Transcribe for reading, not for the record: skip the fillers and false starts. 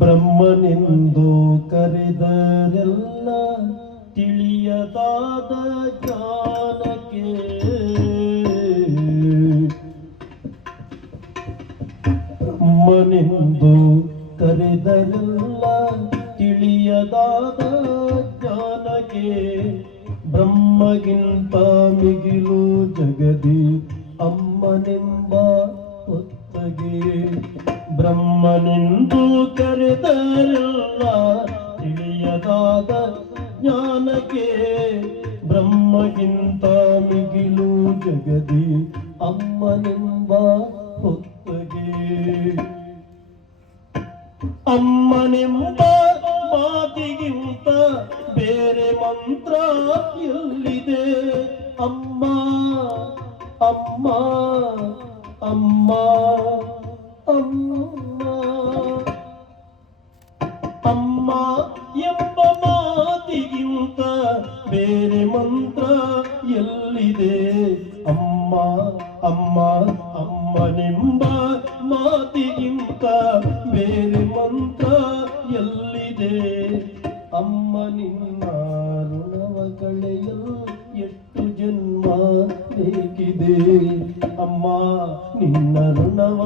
ಬ್ರಹ್ಮನೆಂದು ಕರೆದರೆಲ್ಲ ತಿಳಿಯದಾದ ಜ್ಞಾನಕ್ಕೆ ಬ್ರಹ್ಮನೆಂದು ಕರೆದರೆಲ್ಲ ತಿಳಿಯದಾದ ಜ್ಞಾನಕ್ಕೆ ಬ್ರಹ್ಮಗಿಂತ ಮಿಗಿಲು ಜಗದಿ ಅಮ್ಮನೆಂಬ ಹೊತ್ತಗೆ ಬ್ರಹ್ಮನೆಂದು ಕರೆದರೆಲ್ಲ ತಿಳಿಯದಾದ ಜ್ಞಾನಕ್ಕೆ ಬ್ರಹ್ಮಗಿಂತ ಮಿಗಿಲು ಜಗದಿ ಅಮ್ಮನೆಂಬ ಹೊತ್ತಗೆ ಅಮ್ಮನೆಂಬ ಮಾತಿಗಿಂತ ಬೇರೆ ಮಂತ್ರ ಎಲ್ಲಿದೆ ಅಮ್ಮ ಅಮ್ಮ ಅಮ್ಮ ಅಮ್ಮ ಅಮ್ಮ ಎಂಬ ಮಾತಿಗಿಂತ ಬೇರೆ ಮಂತ್ರ ಎಲ್ಲಿದೆ ಅಮ್ಮ ಅಮ್ಮ ಅಮ್ಮನೆಂಬ ಮಾತಿಗಿಂತ ಬೇರೆ ಮಂತ್ರ ಎಲ್ಲಿದೆ ಅಮ್ಮ ನಿನ್ನ ಋಣವ ಕಳೆಯಲು ಎಷ್ಟು ಜನ್ಮ ಬೇಕಿದೆ ಅಮ್ಮ ನಿನ್ನ ಋಣವ